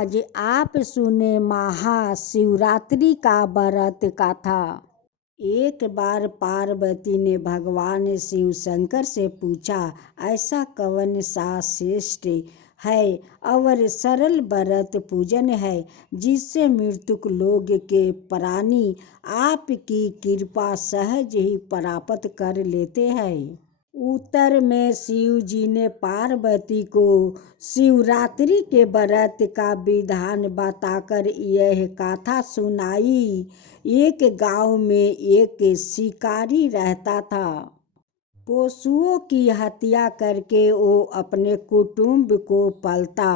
आज आप सुने महाशिवरात्रि का व्रत कथा। एक बार पार्वती ने भगवान शिव शंकर से पूछा, ऐसा कौन सा श्रेष्ठ है और सरल व्रत पूजन है जिससे मृतक लोग के प्राणी आपकी कृपा सहज ही प्राप्त कर लेते हैं। उत्तर में शिव जी ने पार्वती को शिवरात्रि के व्रत का विधान बताकर यह कथा सुनाई। एक गांव में एक शिकारी रहता था। पशुओं की हत्या करके वो अपने कुटुंब को पालता।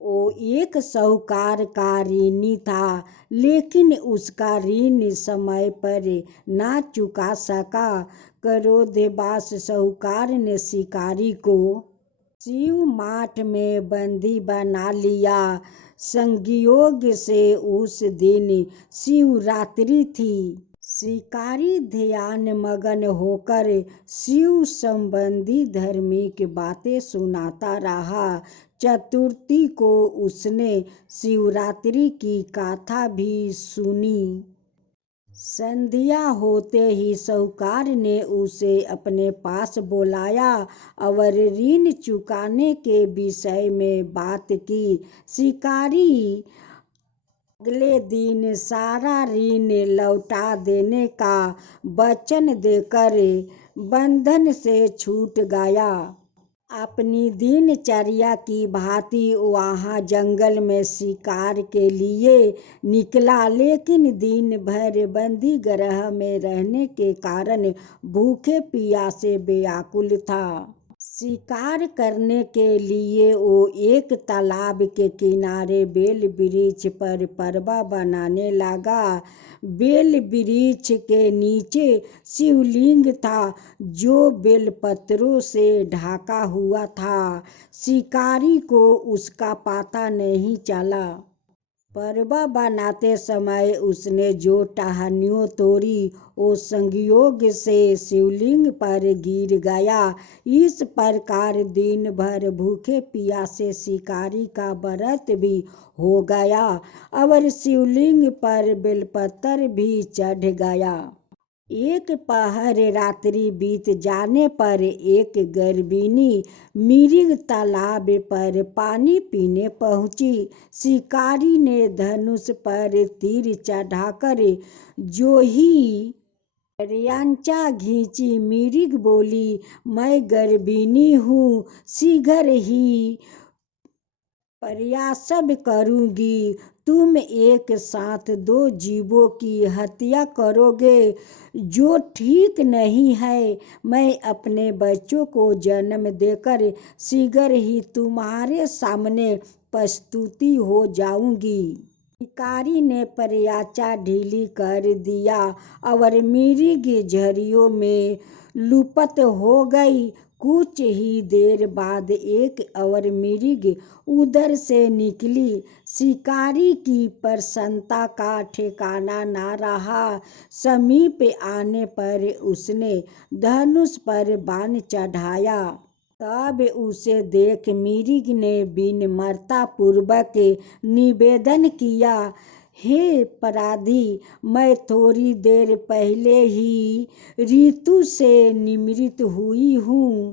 वो एक साहूकार का ऋणी था, लेकिन उसका ऋण समय पर ना चुका सका। क्रोधवश साहूकार ने शिकारी को शिव माठ में बंदी बना लिया। संयोग से उस दिन शिवरात्रि थी। शिकारी ध्यान मगन होकर शिव संबंधी धार्मिक बातें सुनाता रहा। चतुर्थी को उसने शिवरात्रि की कथा भी सुनी। संध्या होते ही साहूकार ने उसे अपने पास बुलाया और ऋण चुकाने के विषय में बात की। शिकारी अगले दिन सारा ऋण लौटा देने का वचन देकर बंधन से छूट गया। अपनी दिनचर्या की भांति वहाँ जंगल में शिकार के लिए निकला, लेकिन दिन भर बंदी गृह में रहने के कारण भूखे प्यासे व्याकुल था। शिकार करने के लिए वो एक तालाब के किनारे बेल वृक्ष पर परवा बनाने लगा। बेल वृक्ष के नीचे शिवलिंग था जो बेलपत्रों से ढका हुआ था। शिकारी को उसका पता नहीं चला। परवा बनाते समय उसने जो टहनियों तोड़ी वो संयोग से शिवलिंग पर गिर गया। इस प्रकार दिन भर भूखे प्यासे शिकारी का व्रत भी हो गया और शिवलिंग पर बेलपत्र भी चढ़ गया। एक पहर रात्रि बीत जाने पर एक गर्भिणी मृग तालाब पर पानी पीने पहुंची। शिकारी ने धनुष पर तीर चढ़ाकर जो ही रेंचा खींची। मृग बोली, मैं गर्भिणी हूँ, शीघ्र ही प्रयासव करूंगी। तुम एक साथ दो जीवों की हत्या करोगे, जो ठीक नहीं है। मैं अपने बच्चों को जन्म देकर शीघ्र ही तुम्हारे सामने प्रस्तुति हो जाऊंगी। शिकारी ने प्रयासा ढीली कर दिया और मृग झरियों में लुप्त हो गई। कुछ ही देर बाद एक और मृग उधर से निकली। शिकारी की प्रसन्नता का ठिकाना न रहा। समीप आने पर उसने धनुष पर बाण चढ़ाया। तब उसे देख मृग ने विनम्रता पूर्वक निवेदन किया, हे अपराधी, मैं थोड़ी देर पहले ही ऋतु से निवृत्त हुई हूँ।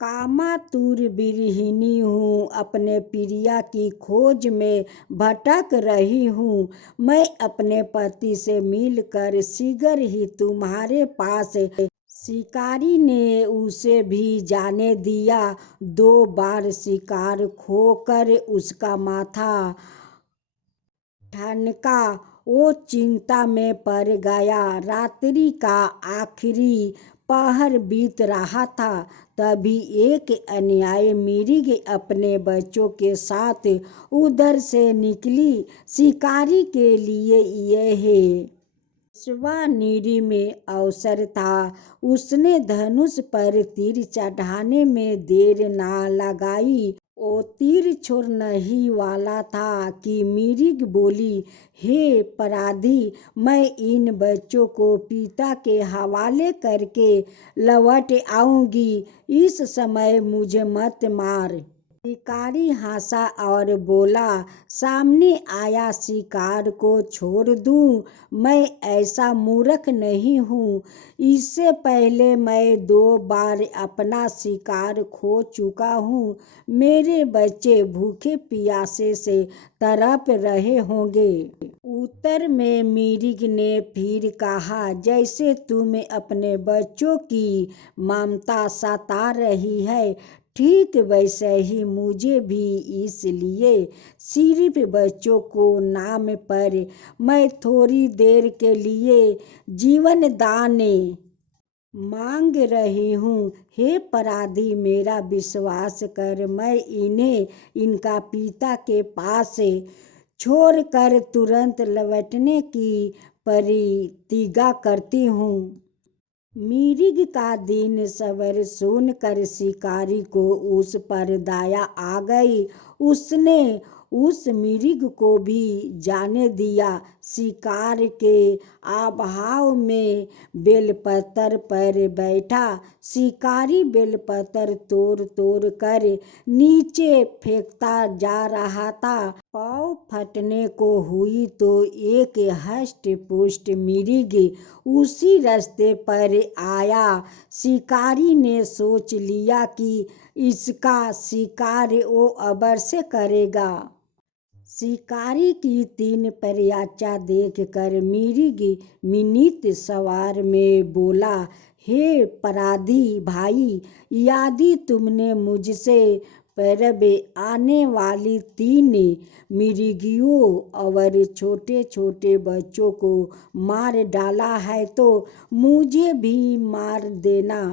कामातुर गृहिणी हूँ, अपने प्रिया की खोज में भटक रही हूँ। मैं अपने पति से मिलकर शीघ्र ही तुम्हारे पास। शिकारी ने उसे भी जाने दिया। 2 बार शिकार खोकर उसका माथा ठनका। वो चिंता में पड़ गया। रात्रि का आखिरी पहर बीत रहा था। तभी एक अन्यायी मृग अपने बच्चों के साथ उधर से निकली। शिकारी के लिए यह स्वनिर्मित में अवसर था। उसने धनुष पर तीर चढ़ाने में देर ना लगाई। वो तीर छोड़ने ही वाला था कि मृग बोली, हे अपराधी, मैं इन बच्चों को पिता के हवाले करके लौट आऊंगी। इस समय मुझे मत मार। शिकारी हंसा और बोला, सामने आया शिकार को छोड़ दूं? मैं ऐसा मूर्ख नहीं हूँ। इससे पहले मैं 2 बार अपना शिकार खो चुका हूँ। मेरे बच्चे भूखे प्यासे से तड़प रहे होंगे। उत्तर में मिर्ग ने फिर कहा, जैसे तुम अपने बच्चों की ममता सता रही है, ठीक वैसे ही मुझे भी। इसलिए सिर्फ बच्चों को नाम पर मैं थोड़ी देर के लिए जीवन दान मांग रही हूँ। हे अपराधी, मेरा विश्वास कर। मैं इन्हें इनका पिता के पास छोड़कर तुरंत लौटने की प्रतिज्ञा करती हूँ। मिर्ग का दिन सवेर सुनकर शिकारी को उस पर दया आ गई। उसने उस मिर्ग को भी जाने दिया। शिकार के अभाव में बेलपत्र पर बैठा शिकारी बेलपत्र तोड़ तोड़ कर नीचे फेंकता जा रहा था। पाँव फटने को हुई तो एक हष्ट पुष्ट मिर्ग उसी रास्ते पर आया। शिकारी ने सोच लिया कि इसका शिकार वो अवश्य करेगा। शिकारी की 3 प्रयाचा देखकर मिर्ग विनीत स्वर में बोला, हे अपराधी भाई, यदि तुमने मुझसे पूर्व आने वाली 3 मिर्गियों और छोटे छोटे बच्चों को मार डाला है तो मुझे भी मार देना।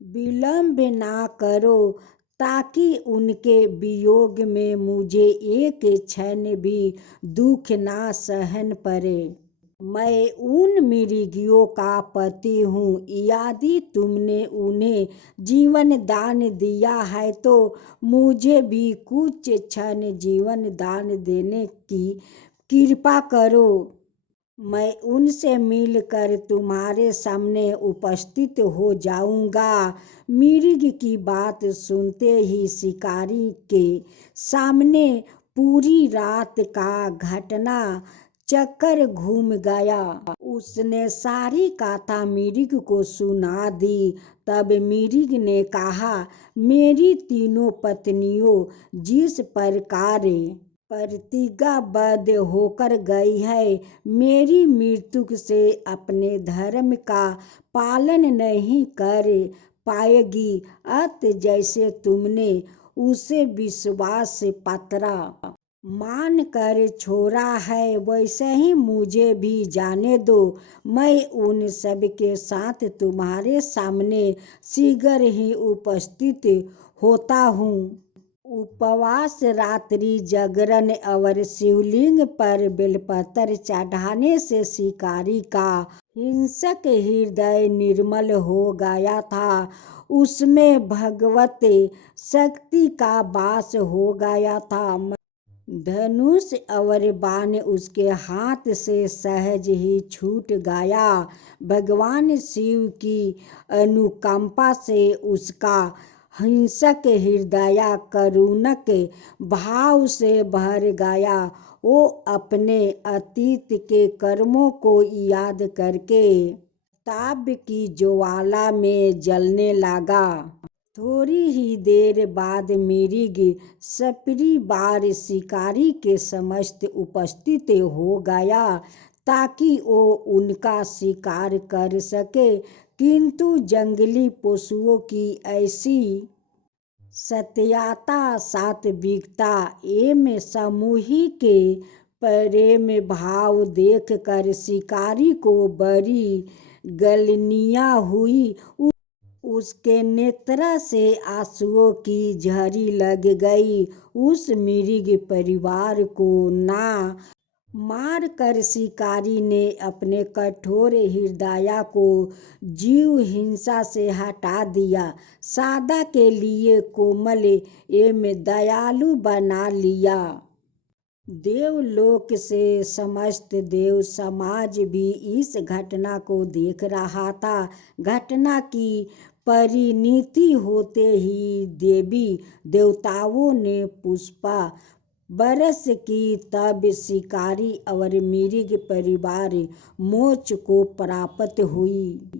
विलंब ना करो, ताकि उनके वियोग में मुझे एक क्षण भी दुख ना सहन पड़े। मैं उन मिर्गियों का पति हूँ। यदि तुमने उन्हें जीवन दान दिया है तो मुझे भी कुछ क्षण जीवन दान देने की कृपा करो। मैं उनसे मिलकर तुम्हारे सामने उपस्थित हो जाऊंगा। मिर्ग की बात सुनते ही शिकारी के सामने पूरी रात का घटना चक्कर घूम गया। उसने सारी कथा मिर्ग को सुना दी। तब मिर्ग ने कहा, मेरी 3 पत्नियों जिस प्रकार प्रतिज्ञाबद्ध होकर गई है, मेरी मृत्यु से अपने धर्म का पालन नहीं कर पाएगी। अत जैसे तुमने उसे विश्वास पात्र मान कर छोड़ा है, वैसे ही मुझे भी जाने दो। मैं उन सब के साथ तुम्हारे सामने शीघ्र ही उपस्थित होता हूँ। उपवास, रात्रि जागरण और शिवलिंग पर बेलपत्र चढ़ाने से शिकारी का हिंसक हृदय निर्मल हो गया था। उसमें भगवत शक्ति का वास हो गया था। धनुष और बाण उसके हाथ से सहज ही छूट गया। भगवान शिव की अनुकंपा से उसका हिंसक हृदय करुणक भाव से भर गया। वो अपने अतीत के कर्मों को याद करके ताप की ज्वाला में जलने लगा। थोड़ी ही देर बाद मिर्ग सपरिवार शिकारी के समस्त उपस्थित हो गया ताकि वो उनका शिकार कर सके। किंतु जंगली पशुओं की ऐसी सत्यता, सात्विकता एवं सामूहिक प्रेम भाव देखकर शिकारी को बड़ी गलनियाँ हुई। उसके नेत्र से आंसुओं की झड़ी लग गई। उस मिर्ग परिवार को ना मार कर शिकारी ने अपने कठोर हृदय को जीव हिंसा से हटा दिया। सदा के लिए कोमल एवं दयालु बना लिया। देवलोक से समस्त देव समाज भी इस घटना को देख रहा था। घटना की परिणति होते ही देवी देवताओं ने पुष्पा बरस की, तब शिकारी और मृग परिवार मोक्ष को प्राप्त हुई।